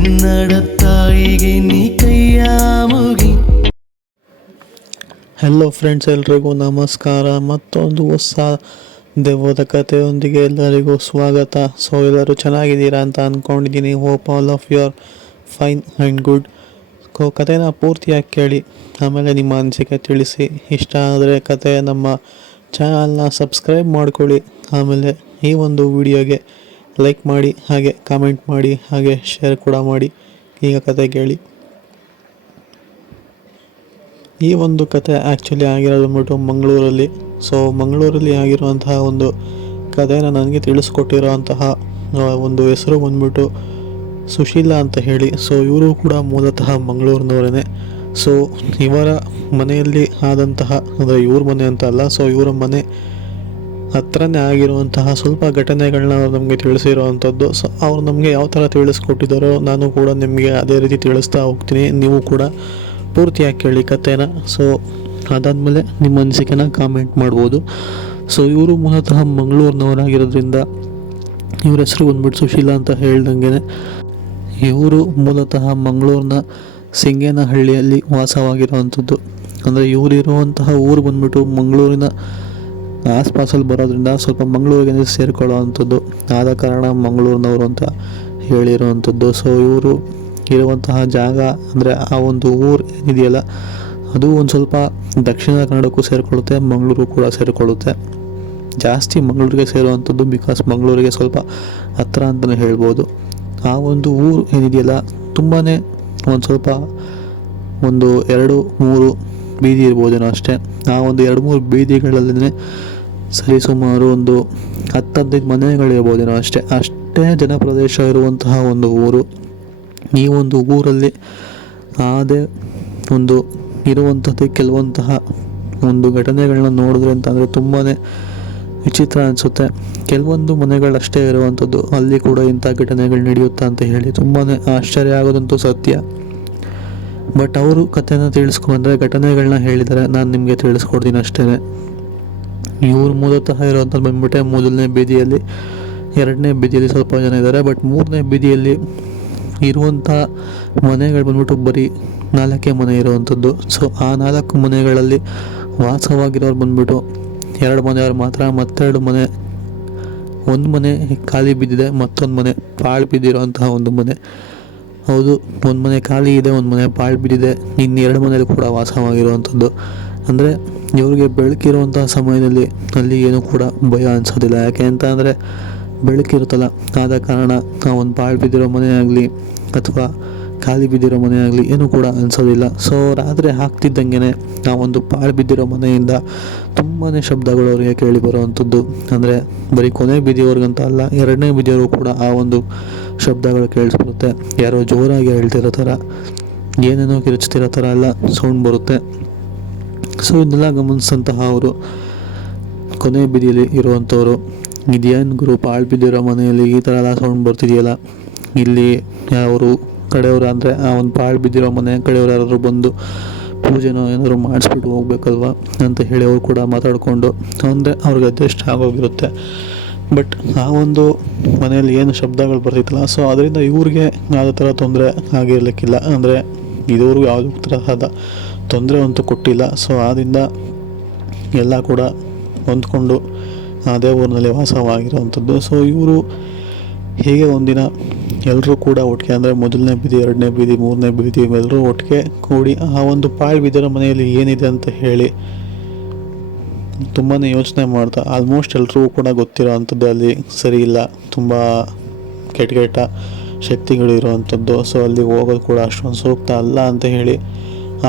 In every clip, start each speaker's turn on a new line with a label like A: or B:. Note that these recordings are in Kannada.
A: ಕನ್ನಡ ತಾಯಿಗೆ ನೀ ಕೈಯ
B: ಹೆಲೋ ಫ್ರೆಂಡ್ಸ್ ಎಲ್ರಿಗೂ ನಮಸ್ಕಾರ. ಮತ್ತೊಂದು ಹೊಸ ದೆವ್ವದ ಕಥೆಯೊಂದಿಗೆ ಎಲ್ಲರಿಗೂ ಸ್ವಾಗತ. ಸೊ ಎಲ್ಲರೂ ಚೆನ್ನಾಗಿದ್ದೀರಾ ಅಂತ ಅಂದ್ಕೊಂಡಿದ್ದೀನಿ hope all of your fine and good ಕೋ ಕಥೆನ ಪೂರ್ತಿಯಾಗಿ ಕೇಳಿ, ಆಮೇಲೆ ನಿಮ್ಮ ಅನಿಸಿಕೆ ತಿಳಿಸಿ. ಇಷ್ಟ ಆದರೆ ಕತೆ ನಮ್ಮ ಚಾನಲ್ನ ಸಬ್ಸ್ಕ್ರೈಬ್ ಮಾಡ್ಕೊಳ್ಳಿ. ಆಮೇಲೆ ಈ ಒಂದು ವಿಡಿಯೋಗೆ ಲೈಕ್ ಮಾಡಿ, ಹಾಗೆ ಕಾಮೆಂಟ್ ಮಾಡಿ, ಹಾಗೆ ಶೇರ್ ಕೂಡ ಮಾಡಿ. ಈಗ ಕತೆ ಕೇಳಿ. ಈ ಒಂದು ಕತೆ ಆ್ಯಕ್ಚುಲಿ ಆಗಿರೋದು ಅಂದ್ಬಿಟ್ಟು ಮಂಗಳೂರಲ್ಲಿ. ಸೊ ಮಂಗಳೂರಲ್ಲಿ ಆಗಿರುವಂತಹ ಒಂದು ಕಥೆನ ನನಗೆ ತಿಳಿಸ್ಕೊಟ್ಟಿರೋ ಅಂತಹ ಒಂದು ಹೆಸರು ಬಂದ್ಬಿಟ್ಟು ಸುಶೀಲಾ ಅಂತ ಹೇಳಿ. ಸೊ ಇವರು ಕೂಡ ಮೂಲತಃ ಮಂಗಳೂರಿನವರೇ ಸೊ ಇವರ ಮನೆಯಲ್ಲಿ ಆದಂತಹ, ಅಂದರೆ ಇವ್ರ ಮನೆ ಅಂತ ಅಲ್ಲ ಸೊ ಇವರ ಮನೆ ಹತ್ರನೇ ಆಗಿರುವಂತಹ ಸ್ವಲ್ಪ ಘಟನೆಗಳನ್ನ ಅವ್ರು ನಮಗೆ ತಿಳಿಸಿರುವಂಥದ್ದು. ಸೊ ಅವ್ರು ನಮಗೆ ಯಾವ ಥರ ತಿಳಿಸ್ಕೊಟ್ಟಿದ್ದಾರೋ ನಾನು ಕೂಡ ನಿಮಗೆ ಅದೇ ರೀತಿ ತಿಳಿಸ್ತಾ ಹೋಗ್ತೀನಿ. ನೀವು ಕೂಡ ಪೂರ್ತಿಯಾಗಿ ಕೇಳಿ ಕಥೆನ. ಸೊ ಅದಾದಮೇಲೆ ನಿಮ್ಮ ಅನಿಸಿಕೆನ ಕಾಮೆಂಟ್ ಮಾಡ್ಬೋದು. ಸೊ ಇವರು ಮೂಲತಃ ಮಂಗಳೂರಿನವರಾಗಿರೋದ್ರಿಂದ ಇವ್ರ ಹೆಸರು ಬಂದ್ಬಿಟ್ಟು ಸುಶೀಲಾ ಅಂತ ಹೇಳ್ದಂಗೆ ಇವರು ಮೂಲತಃ ಮಂಗಳೂರಿನ ಸಿಂಗೇನಹಳ್ಳಿಯಲ್ಲಿ ವಾಸವಾಗಿರುವಂಥದ್ದು. ಅಂದರೆ ಇವರಿರುವಂತಹ ಊರು ಬಂದ್ಬಿಟ್ಟು ಮಂಗಳೂರಿನ ಆಸ್ಪಾಸಲ್ಲಿ ಬರೋದ್ರಿಂದ ಸ್ವಲ್ಪ ಮಂಗಳೂರಿಗೆ ಸೇರಿಕೊಳ್ಳೋ ಅಂಥದ್ದು. ಆದ ಕಾರಣ ಮಂಗಳೂರಿನವರು ಅಂತ ಹೇಳಿರುವಂಥದ್ದು. ಸೊ ಇವರು ಇರುವಂತಹ ಜಾಗ ಅಂದರೆ ಆ ಒಂದು ಊರು ಏನಿದೆಯಲ್ಲ, ಅದು ಒಂದು ಸ್ವಲ್ಪ ದಕ್ಷಿಣ ಕನ್ನಡಕ್ಕೂ ಸೇರಿಕೊಳ್ಳುತ್ತೆ, ಮಂಗಳೂರು ಕೂಡ ಸೇರಿಕೊಳ್ಳುತ್ತೆ. ಜಾಸ್ತಿ ಮಂಗಳೂರಿಗೆ ಸೇರುವಂಥದ್ದು ಬಿಕಾಸ್ ಮಂಗಳೂರಿಗೆ ಸ್ವಲ್ಪ ಹತ್ತಿರ ಅಂತಲೇ ಹೇಳ್ಬೋದು. ಆ ಒಂದು ಊರು ಏನಿದೆಯಲ್ಲ ತುಂಬಾ ಒಂದು ಸ್ವಲ್ಪ ಒಂದು ಎರಡು ಮೂರು ಬೀದಿ ಇರ್ಬೋದೇನೋ ಅಷ್ಟೇ. ಆ ಒಂದು ಎರಡು ಮೂರು ಬೀದಿಗಳಲ್ಲೇ ಸರಿ ಸುಮಾರು ಒಂದು ಹತ್ತು ಹದಿನೈದು ಮನೆಗಳಿರ್ಬೋದೇನೋ ಅಷ್ಟೇ. ಅಷ್ಟೇ ಜನಪ್ರದೇಶ ಇರುವಂತಹ ಒಂದು ಊರು. ಈ ಒಂದು ಊರಲ್ಲಿ ಅದೇ ಒಂದು ಇರುವಂಥದ್ದು ಕೆಲವಂತಹ ಒಂದು ಘಟನೆಗಳನ್ನ ನೋಡಿದ್ರೆ ಅಂತಂದರೆ ತುಂಬಾ ವಿಚಿತ್ರ ಅನಿಸುತ್ತೆ. ಕೆಲವೊಂದು ಮನೆಗಳಷ್ಟೇ ಇರುವಂಥದ್ದು ಅಲ್ಲಿ ಕೂಡ ಇಂಥ ಘಟನೆಗಳು ನಡೆಯುತ್ತಾ ಅಂತ ಹೇಳಿ ತುಂಬಾ ಆಶ್ಚರ್ಯ ಆಗೋದಂತೂ ಸತ್ಯ. ಬಟ್ ಅವರು ಕಥೆನ ತಿಳಿಸ್ಕೊಂಡ್ರೆ ಘಟನೆಗಳನ್ನ ಹೇಳಿದರೆ, ನಾನು ನಿಮಗೆ ತಿಳಿಸ್ಕೊಡ್ತೀನಿ ಅಷ್ಟೇ ಇವ್ರು ಮೂಲತಃ ಇರೋಂಥದ್ದು ಬಂದ್ಬಿಟ್ಟೆ, ಮೊದಲನೇ ಬೀದಿಯಲ್ಲಿ, ಎರಡನೇ ಬೀದಿಯಲ್ಲಿ ಸ್ವಲ್ಪ ಜನ ಇದ್ದಾರೆ ಬಟ್ ಮೂರನೇ ಬೀದಿಯಲ್ಲಿ ಇರುವಂಥ ಮನೆಗಳು ಬಂದ್ಬಿಟ್ಟು ಬರೀ ನಾಲ್ಕೇ ಮನೆ ಇರುವಂಥದ್ದು. ಸೊ ಆ ನಾಲ್ಕು ಮನೆಗಳಲ್ಲಿ ವಾಸವಾಗಿರೋರು ಬಂದ್ಬಿಟ್ಟು ಎರಡು ಮನೆಯವ್ರು ಮಾತ್ರ, ಮತ್ತೆರಡು ಮನೆ, ಒಂದು ಮನೆ ಖಾಲಿ ಬಿದ್ದಿದೆ, ಮತ್ತೊಂದು ಮನೆ ಪಾಳು ಬಿದ್ದಿರೋಂತಹ ಒಂದು ಮನೆ. ಹೌದು, ಒಂದು ಮನೆ ಖಾಲಿ ಇದೆ, ಒಂದು ಮನೆ ಪಾಳು ಬಿದ್ದಿದೆ, ಇನ್ನು ಎರಡು ಮನೇಲಿ ಕೂಡ ವಾಸವಾಗಿರುವಂಥದ್ದು. ಅಂದರೆ ಇವ್ರಿಗೆ ಬೆಳಕಿರುವಂಥ ಸಮಯದಲ್ಲಿ ಅಲ್ಲಿ ಏನೂ ಕೂಡ ಭಯ ಅನಿಸೋದಿಲ್ಲ. ಯಾಕೆ ಅಂತ ಅಂದರೆ ಬೆಳಕಿರುತ್ತಲ್ಲ, ಆದ ಕಾರಣ ಆ ಒಂದು ಪಾಳು ಬಿದ್ದಿರೋ ಮನೆ ಆಗಲಿ, ಅಥವಾ ಖಾಲಿ ಬಿದ್ದಿರೋ ಮನೆ ಆಗಲಿ ಏನೂ ಕೂಡ ಅನಿಸೋದಿಲ್ಲ. ಸೊ ರಾತ್ರಿ ಹಾಕ್ತಿದ್ದಂಗೆ ಆ ಒಂದು ಪಾಳು ಬಿದ್ದಿರೋ ಮನೆಯಿಂದ ತುಂಬಾ ಶಬ್ದಗಳು ಅವರಿಗೆ ಕೇಳಿ ಬರುವಂಥದ್ದು. ಅಂದರೆ ಬರೀ ಕೊನೆ ಬೀದಿಯವ್ರಿಗಂತ ಅಲ್ಲ, ಎರಡನೇ ಬೀದಿಯವರು ಕೂಡ ಆ ಒಂದು ಶಬ್ದಗಳು ಕೇಳಿಸ್ಬರುತ್ತೆ ಯಾರೋ ಜೋರಾಗಿ ಹೇಳ್ತಿರೋ ಥರ, ಏನೇನೋ ಕಿರುಚ್ತಿರೋ ಥರ ಎಲ್ಲ ಸೌಂಡ್ ಬರುತ್ತೆ. ಸೊ ಇದನ್ನೆಲ್ಲ ಗಮನಿಸಿದಂತಹ ಅವರು ಕೊನೆ ಬೀದಿಯಲ್ಲಿ ಇರುವಂಥವ್ರು, ಇದೇನು ಗುರು ಪಾಳು ಬಿದ್ದಿರೋ ಮನೆಯಲ್ಲಿ ಈ ಥರ ಎಲ್ಲ ಸೌಂಡ್ ಬರ್ತಿದೆಯಲ್ಲ, ಇಲ್ಲಿ ಅವರು ಕಡೆಯವರು ಅಂದರೆ, ಆ, ಒಂದು ಪಾಳು ಬಿದ್ದಿರೋ ಮನೆ, ಕಡೆಯವ್ರು ಯಾರಾದರೂ ಬಂದು ಪೂಜೆನೋ ಏನಾದರೂ ಮಾಡಿಸ್ಬಿಟ್ಟು ಹೋಗ್ಬೇಕಲ್ವಾ ಅಂತ ಹೇಳಿ ಅವರು ಕೂಡ ಮಾತಾಡಿಕೊಂಡು, ಅಂದರೆ ಅವ್ರಿಗೆ ಅಡ್ಜಸ್ಟ್ ಆಗೋಗಿರುತ್ತೆ. ಬಟ್ ಆ ಒಂದು ಮನೆಯಲ್ಲಿ ಏನು ಶಬ್ದಗಳು ಬರ್ತಿತ್ತಲ್ಲ ಸೊ ಅದರಿಂದ ಇವ್ರಿಗೆ ಯಾವುದೇ ಥರ ತೊಂದರೆ ಆಗಿರಲಿಕ್ಕಿಲ್ಲ. ಅಂದರೆ ಇದುವರೆಗೂ ಯಾವುದೇ ತರಹದ ತೊಂದರೆ ಅಂತೂ ಕೊಟ್ಟಿಲ್ಲ. ಸೊ ಆದ್ದರಿಂದ ಎಲ್ಲ ಕೂಡ ಹೊಂದ್ಕೊಂಡು ಅದೇ ಊರಿನಲ್ಲಿ ವಾಸವಾಗಿರುವಂಥದ್ದು. ಸೊ ಇವರು ಹೀಗೆ ಒಂದಿನ ಎಲ್ಲರೂ ಕೂಡ ಒಟ್ಟಿಗೆ ಅಂದರೆ ಮೊದಲನೇ ಬೀದಿ, ಎರಡನೇ ಬೀದಿ, ಮೂರನೇ ಬೀದಿ ಎಲ್ಲರೂ ಒಟ್ಟಿಗೆ ಕೂಡಿ ಆ ಒಂದು ಪಾಳು ಬಿದ್ದಿರೋ ಮನೆಯಲ್ಲಿ ಏನಿದೆ ಅಂತ ಹೇಳಿ ತುಂಬಾ ಯೋಚನೆ ಮಾಡ್ತಾ ಆಲ್ಮೋಸ್ಟ್ ಎಲ್ರಿಗೂ ಕೂಡ ಗೊತ್ತಿರೋ ಅಂಥದ್ದು ಅಲ್ಲಿ ಸರಿ ಇಲ್ಲ, ತುಂಬ ಕೆಟ್ಟ ಕೆಟ್ಟ ಶಕ್ತಿಗಳು ಇರುವಂಥದ್ದು ಸೊ ಅಲ್ಲಿ ಹೋಗೋದು ಕೂಡ ಅಷ್ಟೊಂದು ಸೂಕ್ತ ಅಲ್ಲ ಅಂತ ಹೇಳಿ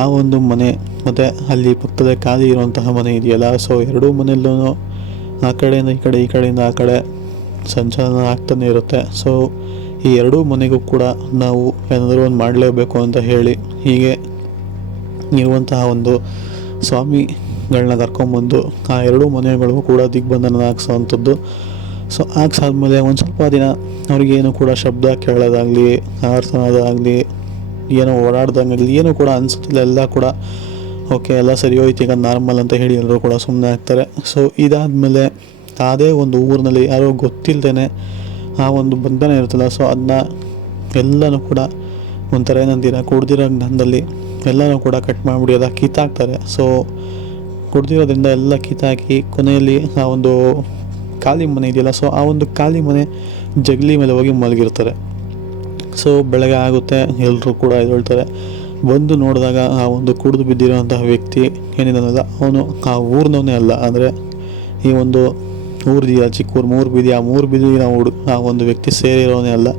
B: ಆ ಒಂದು ಮನೆ, ಮತ್ತು ಅಲ್ಲಿ ಪಕ್ಕದೇ ಖಾಲಿ ಇರುವಂತಹ ಮನೆ ಇದೆಯಲ್ಲ ಸೊ ಎರಡೂ ಮನೆಯಲ್ಲೂ ಆ ಕಡೆಯಿಂದ ಈ ಕಡೆ, ಈ ಕಡೆಯಿಂದ ಆ ಕಡೆ ಸಂಚಲನ ಆಗ್ತಾನೆ ಇರುತ್ತೆ ಸೊ ಈ ಎರಡೂ ಮನೆಗೂ ಕೂಡ ನಾವು ಏನಾದರೂ ಒಂದು ಮಾಡಲೇಬೇಕು ಅಂತ ಹೇಳಿ ಹೀಗೆ ಇರುವಂತಹ ಒಂದು ಸ್ವಾಮಿಗಳನ್ನ ಕರ್ಕೊಂಬಂದು ಆ ಎರಡೂ ಮನೆಗಳಿಗೂ ಕೂಡ ದಿಗ್ಬಂಧನ ಹಾಕ್ಸೋವಂಥದ್ದು. ಸೊ ಹಾಕ್ಸಾದ್ಮೇಲೆ ಒಂದು ಸ್ವಲ್ಪ ದಿನ ಅವ್ರಿಗೇನು ಕೂಡ ಶಬ್ದ ಕೇಳೋದಾಗಲಿ ಆರ್ತನೋದಾಗಲಿ ಏನೋ ಓಡಾಡ್ದಂಗಾಗಲಿ, ಏನೂ ಕೂಡ ಅನಿಸುತ್ತಿಲ್ಲ ಎಲ್ಲ ಕೂಡ ಓಕೆ, ಎಲ್ಲ ಸರಿ ಹೋಯ್ತು, ಈಗ ನಾರ್ಮಲ್ ಅಂತ ಹೇಳಿ ಎಲ್ಲರೂ ಕೂಡ ಸುಮ್ಮನೆ ಆಗ್ತಾರೆ. ಸೊ ಇದಾದಮೇಲೆ ಅದೇ ಒಂದು ಊರಿನಲ್ಲಿ, ಯಾರೋ ಗೊತ್ತಿಲ್ಲದೇ ಆ ಒಂದು ಬಂಧನ ಇರುತ್ತಲ್ಲ ಸೊ ಅದನ್ನ ಎಲ್ಲನೂ ಕೂಡ ಒಂಥರ ಏನಂತೀರ, ಕುಡ್ದಿರೋ ಜ್ಞಾನದಲ್ಲಿ ಎಲ್ಲನೂ ಕೂಡ ಕಟ್ ಮಾಡಿಬಿಡಿ, ಅದ ಕಿತ್ತಾಕ್ತಾರೆ ಸೊ ಕುಡ್ದಿರೋದ್ರಿಂದ ಎಲ್ಲ ಕಿತ್ತಾಕಿ ಕೊನೆಯಲ್ಲಿ ಆ ಒಂದು ಖಾಲಿ ಮನೆ ಇದೆಯಲ್ಲ ಸೊ ಆ ಒಂದು ಖಾಲಿ ಮನೆ ಜಗಲಿ ಮೇಲೆ ಹೋಗಿ ಮಲಗಿರ್ತಾರೆ. ಸೊ ಬೆಳಗ್ಗೆ ಆಗುತ್ತೆ ಎಲ್ಲರೂ ಕೂಡ ಎದ್ದೇಳ್ತಾರೆ. ಬಂದು ನೋಡಿದಾಗ ಆ ಒಂದು ಕುಡಿದು ಬಿದ್ದಿರೋಂತಹ ವ್ಯಕ್ತಿ ಏನಿದಾನಲ್ಲ ಅವನು ಆ ಊರಿನವನೇ ಅಲ್ಲ, ಅಂದರೆ ಈ ಒಂದು ಊರಿದೆಯಾ ಚಿಕ್ಕ ಊರು ಮೂರು ಬೀದಿ, ಆ ಮೂರು ಬೀದಿ ನಾವು ಹುಡುಗ ಆ ಒಂದು ವ್ಯಕ್ತಿ ಸೇರಿರೋನೇ ಅಲ್ಲ.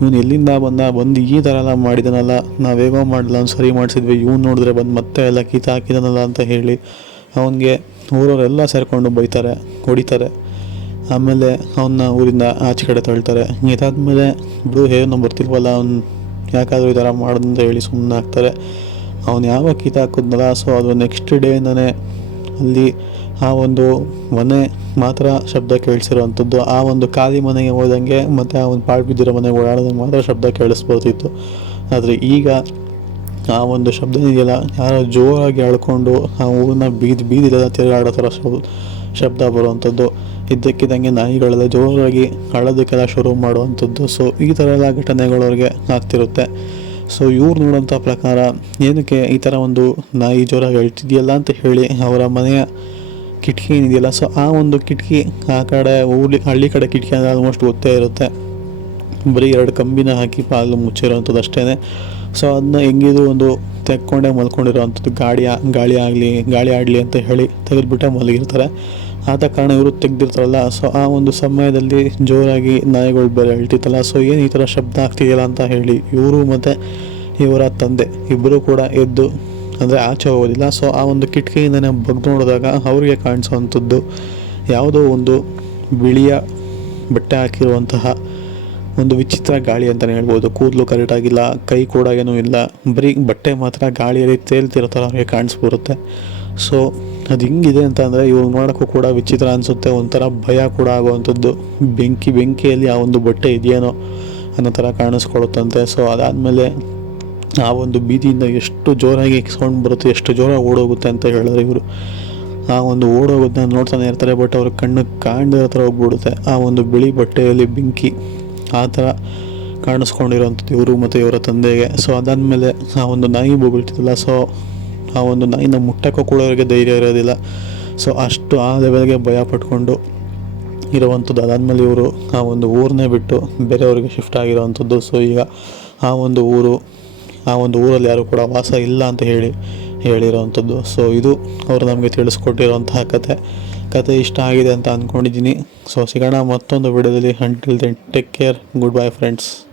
B: ಇವನು ಎಲ್ಲಿಂದ ಬಂದ, ಬಂದು ಈ ಥರ ಎಲ್ಲ ಮಾಡಿದನಲ್ಲ, ನಾವು ಹೇಗೋ ಮಾಡಲ್ಲ ಅವ್ನು ಸರಿ ಮಾಡಿಸಿದ್ವಿ, ಇವ್ನು ನೋಡಿದ್ರೆ ಬಂದು ಮತ್ತೆ ಎಲ್ಲ ಕೀತ ಹಾಕಿದನಲ್ಲ ಅಂತ ಹೇಳಿ ಅವನಿಗೆ ಊರವರೆಲ್ಲ ಸೇರಿಕೊಂಡು ಬೈತಾರೆ, ಹೊಡಿತಾರೆ. ಆಮೇಲೆ ಅವನ್ನ ಊರಿಂದ ಆಚೆ ಕಡೆ ತಳ್ತಾರೆ. ಇದಾದಮೇಲೆ ಬಿಡು ನಾವು ಬರ್ತಿಲ್ವಲ್ಲ, ಅವ್ನು ಯಾಕಾದರೂ ಈ ಥರ ಮಾಡೋದಂತ ಹೇಳಿ ಸುಮ್ಮನೆ ಹಾಕ್ತಾರೆ. ಅವ್ನು ಯಾವಾಗ ಕೀತ ಹಾಕಿದ್ನಲ್ಲ ಸೊ ಅದು ನೆಕ್ಸ್ಟ್ ಡೇಯಿಂದನೇ ಅಲ್ಲಿ ಆ ಒಂದು ಮನೆ ಮಾತ್ರ ಶಬ್ದ ಕೇಳಿಸಿರುವಂಥದ್ದು, ಆ ಒಂದು ಖಾಲಿ ಮನೆಗೆ ಹೋದಂಗೆ ಮತ್ತು ಆ ಒಂದು ಪಾಳು ಬಿದ್ದಿರೋ ಮನೆಗೆ ಓಡಾಡೋದಂಗೆ ಮಾತ್ರ ಶಬ್ದ ಕೇಳಿಸ್ಬರ್ತಿತ್ತು ಆದರೆ ಈಗ ಆ ಒಂದು ಶಬ್ದ ಇದೆಯಲ್ಲ ಯಾರೋ ಜೋರಾಗಿ ಅಳ್ಕೊಂಡು ಆ ಊರನ್ನ ಬೀದಿ, ಬೀದಿಲೆಲ್ಲ ತಿರುಗಾಡೋ ಥರ ಶಬ್ದ ಬರುವಂಥದ್ದು. ಇದ್ದಕ್ಕಿದ್ದಂಗೆ ನಾಯಿಗಳೆಲ್ಲ ಜೋರಾಗಿ ಅಳೋದಕ್ಕೆಲ್ಲ ಶುರು ಮಾಡುವಂಥದ್ದು. ಸೊ ಈ ಥರ ಎಲ್ಲ ಘಟನೆಗಳು ಅವ್ರಿಗೆ ಆಗ್ತಿರುತ್ತೆ. ಸೊ ಇವ್ರು ನೋಡೋಂಥ ಪ್ರಕಾರ ಏನಕ್ಕೆ ಈ ಥರ ಒಂದು ನಾಯಿ ಜೋರಾಗಿ ಅಳ್ತಿದೆಯಲ್ಲ ಅಂತ ಹೇಳಿ ಅವರ ಮನೆಯ ಕಿಟಕಿ ಏನಿದೆಯಲ್ಲ ಸೊ ಆ ಒಂದು ಕಿಟಕಿ ಆ ಕಡೆ ಊರ್ಲಿ, ಹಳ್ಳಿ ಕಡೆ ಕಿಟಕಿ ಅಂದರೆ ಆಲ್ಮೋಸ್ಟ್ ಗೊತ್ತೇ ಇರುತ್ತೆ. ಬರೀ ಎರಡು ಕಂಬಿನ ಹಾಕಿ ಪಾಲು ಮುಚ್ಚಿರೋವಂಥದ್ದು ಅಷ್ಟೇ. ಸೊ ಅದನ್ನ ಹೆಂಗಿದ್ರು ಒಂದು ತೆಕ್ಕೊಂಡೆ ಮಲ್ಕೊಂಡಿರೋವಂಥದ್ದು, ಗಾಡಿ ಗಾಳಿ ಆಗಲಿ, ಗಾಳಿ ಆಡಲಿ ಅಂತ ಹೇಳಿ ತೆಗೆದುಬಿಟ್ಟೆ ಮಲಗಿರ್ತಾರೆ. ಆದ ಕಾರಣ ಇವರು ತೆಗ್ದಿರ್ತಾರಲ್ಲ ಸೊ ಆ ಒಂದು ಸಮಯದಲ್ಲಿ ಜೋರಾಗಿ ನಾಯಿಗಳು ಬೇರೆ ಹೇಳ್ತಿತ್ತಲ್ಲ ಸೊ ಏನು ಈ ಥರ ಶಬ್ದ ಆಗ್ತಿದೆಯಲ್ಲ ಅಂತ ಹೇಳಿ ಇವರು ಮತ್ತು ಇವರ ತಂದೆ ಇಬ್ಬರೂ ಕೂಡ ಎದ್ದು ಅಂದರೆ ಆಚೆ ಹೋಗೋದಿಲ್ಲ. ಸೊ ಆ ಒಂದು ಕಿಟಕಿಯಿಂದನೇ ಬಗ್ದು ನೋಡಿದಾಗ ಅವ್ರಿಗೆ ಕಾಣಿಸುವಂಥದ್ದು ಯಾವುದೋ ಒಂದು ಬಿಳಿಯ ಬಟ್ಟೆ ಹಾಕಿರುವಂತಹ ಒಂದು ವಿಚಿತ್ರ ಗಾಳಿ ಅಂತಲೇ ಹೇಳ್ಬೋದು. ಕೂದಲು ಕರೆಕ್ಟಾಗಿಲ್ಲ ಕೈ ಕೂಡ ಏನೂ ಇಲ್ಲ. ಬರೀ ಬಟ್ಟೆ ಮಾತ್ರ ಗಾಳಿಯಲ್ಲಿ ತೇಲ್ತಿರೋ ಥರ ಅವ್ರಿಗೆ ಕಾಣಿಸ್ಬಿರುತ್ತೆ ಸೊ ಅದು ಹಿಂಗಿದೆ ಅಂತ ಅಂದರೆ ಇವಾಗ ನೋಡೋಕ್ಕೂ ಕೂಡ ವಿಚಿತ್ರ ಅನಿಸುತ್ತೆ. ಒಂಥರ ಭಯ ಕೂಡ ಆಗುವಂಥದ್ದು ಬೆಂಕಿ, ಬೆಂಕಿಯಲ್ಲಿ ಆ ಒಂದು ಬಟ್ಟೆ ಇದೆಯೇನೋ ಅನ್ನೋ ಥರ ಕಾಣಿಸ್ಕೊಳುತ್ತಂತೆ ಸೊ ಅದಾದಮೇಲೆ ಆ ಒಂದು ಬೀದಿಯಿಂದ ಎಷ್ಟು ಜೋರಾಗಿ ಸೌಂಡ್ ಬರುತ್ತೆ, ಎಷ್ಟು ಜೋರಾಗಿ ಓಡೋಗುತ್ತೆ ಅಂತ ಹೇಳಿದ್ರೆ ಇವರು. ಆ ಒಂದು ಓಡೋಗೋದನ್ನ ನೋಡ್ತಾನೆ ಇರ್ತಾರೆ ಬಟ್ ಅವ್ರ ಕಣ್ಣು ಕಾಣದಿರೋ ಥರ ಹೋಗ್ಬಿಡುತ್ತೆ. ಆ ಒಂದು ಬಿಳಿ ಬಟ್ಟೆಯಲ್ಲಿ ಬೆಂಕಿ ಆ ಥರ ಕಾಣಿಸ್ಕೊಂಡಿರೋವಂಥದ್ದು ಇವರು ಮತ್ತು ಇವರ ತಂದೆಗೆ. ಸೊ ಅದಾದಮೇಲೆ ಆ ಒಂದು ನಾಯಿ ಬೊಗಳ್ತಿದ್ದಲ್ಲ. ಸೊ ಆ ಒಂದು ನಾಯಿನ ಮುಟ್ಟಕ್ಕೂ ಕೂಡ ಅವರಿಗೆ ಧೈರ್ಯ ಇರೋದಿಲ್ಲ. ಸೊ ಅಷ್ಟು ಆ ಲೆವೆಲ್ಗೆ ಭಯ ಪಟ್ಕೊಂಡು ಇರುವಂಥದ್ದು. ಅದಾದಮೇಲೆ ಇವರು ಆ ಒಂದು ಊರನ್ನೇ ಬಿಟ್ಟು ಬೇರೆಯವ್ರಿಗೆ ಶಿಫ್ಟ್ ಆಗಿರೋವಂಥದ್ದು ಸೊ ಈಗ ಆ ಒಂದು ಊರು ಆ ಒಂದು ಊರಲ್ಲಿ ಯಾರು ಕೂಡ ವಾಸ ಇಲ್ಲ ಅಂತ ಹೇಳಿ, ಹೇಳಿರುವಂಥದ್ದು. ಸೊ ಇದು ಅವರು ನಮಗೆ ತಿಳಿಸ್ಕೊಟ್ಟಿರೋಂತಹ ಕತೆ. ಕತೆ ಇಷ್ಟ ಆಗಿದೆ ಅಂತ ಅಂದ್ಕೊಂಡಿದ್ದೀನಿ. ಸೊ ಸಿಗೋಣ ಮತ್ತೊಂದು ವಿಡಿಯೋದಲ್ಲಿ. Until then take care good bye friends